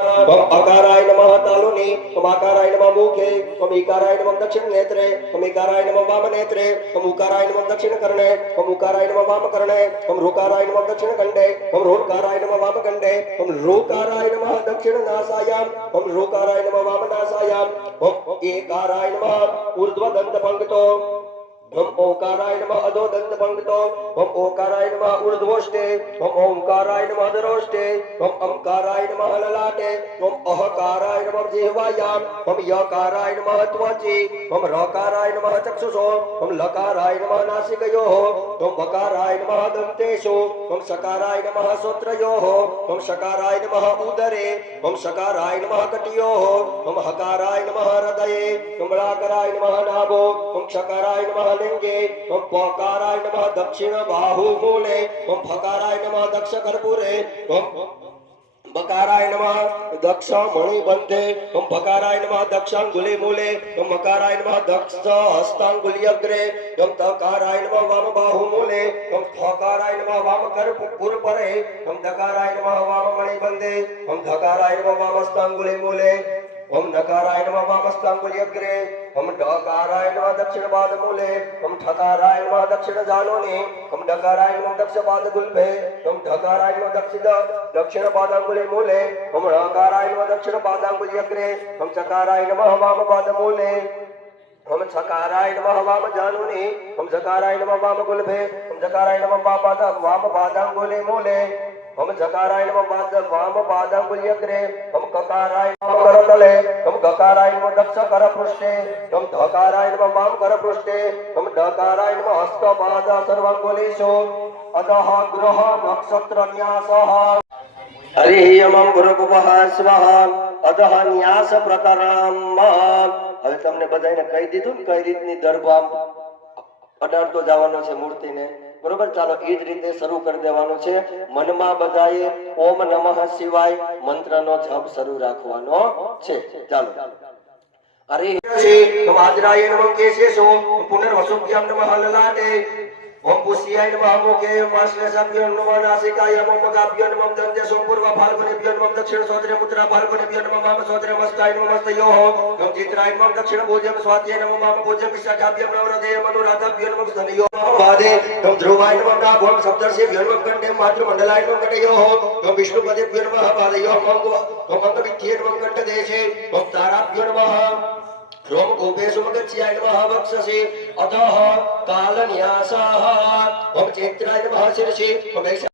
ओम अकाराय नमः तालुनि ओम आकाराय नमः मुखे ओम ईकाराय नमः दक्षिण नेत्रे ओम ईकाराय नमः वाम नेत्रे ओम उकाराय नमः दक्षिण कर्णे ओम उकाराय नमः वाम कर्णे ओम ऋकाराय नमः दक्षिण कंडे ओम ऋकाराय नमः वाम कंडे ओम ऋकाराय नमः दक्षिण नासायाम ओम ऋकाराय नमः वाम नासायाम ओम एकाराय नमः ऊर्ध्व दंत पंक्तो ओम ओकाराय नमः अधो दंत पंक्तो ओम ओकाराय नमः ऊर्ध्वोष्टे ओम ओंकाराय नमः अधरोष्टे ओम अमकाराय नमः ललाटे ओम अहकाराय नमः जिह्वायाम ओम यकाराय नमः त्वचि ओम रकाराय नमः चक्षुषो ओम लकाराय नमः नासिकयोः ओम वकाराय नमः दन्तेषु ओम सकाराय नमः श्रोत्रयोः ओम शकाराय नमः उदरे ओम शकाराय नमः कटियोः ओम हकाराय नमः हृदये ओम लकाराय नमः नाभो ओम क्षकाराय नमः लिंगे ओम पकाराय नमः दक्षिण बाहुमूले ओम फकाराय नमः दक्ष कर्पूरे ओम बकाराय नमः दक्ष मणिबंधे ओम भकाराय नमः दक्षांगुली मूले ओम मकाराय नमः दक्ष हस्तांगुली अग्रे ओम तकाराय नमः वाम बाहुमूले ओम थकाराय नमः वाम कर्पूर परे ओम दकाराय नमः वाम मणिबंधे ओम धकाराय नमः वाम हस्तांगुली मूले ओम नकाराय नमः वाम हस्तांगुली अग्रे ओम डकाराय नमः दक्षिण पादमूले ओम ठकाराय नमः दक्षिण जानुने ओम डकाराय नमः दक्ष पादगुल्भे ओम ढकाराय नमः दक्षिण पादांगुली मूले ओम णकाराय नमः दक्षिण पादांगुली अग्रे ओम चकाराय नमः वाम पादमूले ओम छकाराय नमः वाम जानुने ओम झकाराय नमः वाम गुल्भे ओम झकाराय नमः वाम पादांगुली मूले ओम झकाराय नमः वाम पादांगुली अग्रे ओम ककाराय नमः करतले ओम गकाराय नमः दक्ष करपृष्ठे ओम धकाराय नमः वाम करपृष्ठे ओम डकाराय नमः हस्तपाद सर्वांगुलीषु अधः ग्रह नक्षत्र न्यासः हरियमं गुरुभुवः स्वाहा अधः न्यास प्रकरणम હવે તમને બધાને કહી દીધું ને કઈ રીતની દરબામ અડાડતો જવાનો છે મૂર્તિને બરોબર ચાલો એ જ રીતે શરૂ કરી દેવાનું છે મનમાં બધાએ ઓમ નમઃ શિવાય મંત્રનો જપ શરૂ રાખવાનો છે ચાલો હરે શ્રી માજરાય નમઃ કેશેશો પુનર્વસુભ્યમ નમઃ લલાટે ओम पुष्याय नमः मुखे माश्लेषाभ्यो नमः नासिकाय नमः मगाभ्यो नमः दन्तेषु पूर्व फाल्गुनेभ्यो नमः दक्षिण सोदरे उत्तर फाल्गुनेभ्यो नमः वाम सोदरे मस्ताय नमः मस्तयोः ओम चित्राय नमः दक्षिण भुजं स्वात्ये नमः वाम भुजं विशाखाभ्यो नमः हृदये अनुराधाभ्यो नमः स्तनयोः पादे ओम ध्रुवाय नमः नाभो सप्तर्षिभ्यो नमः कंठे मातृमण्डलाय नमः कटयोः ओम विष्णुपदेभ्यो नमः पादयोः ओम अंगविद्ये नमः कंठदेशे ओम ताराभ्यो नमः रोम गोपेशु मगच्छाय नमः वक्षसि अधः कालन्यासः ओम चैत्राय नमः शिरसि ओम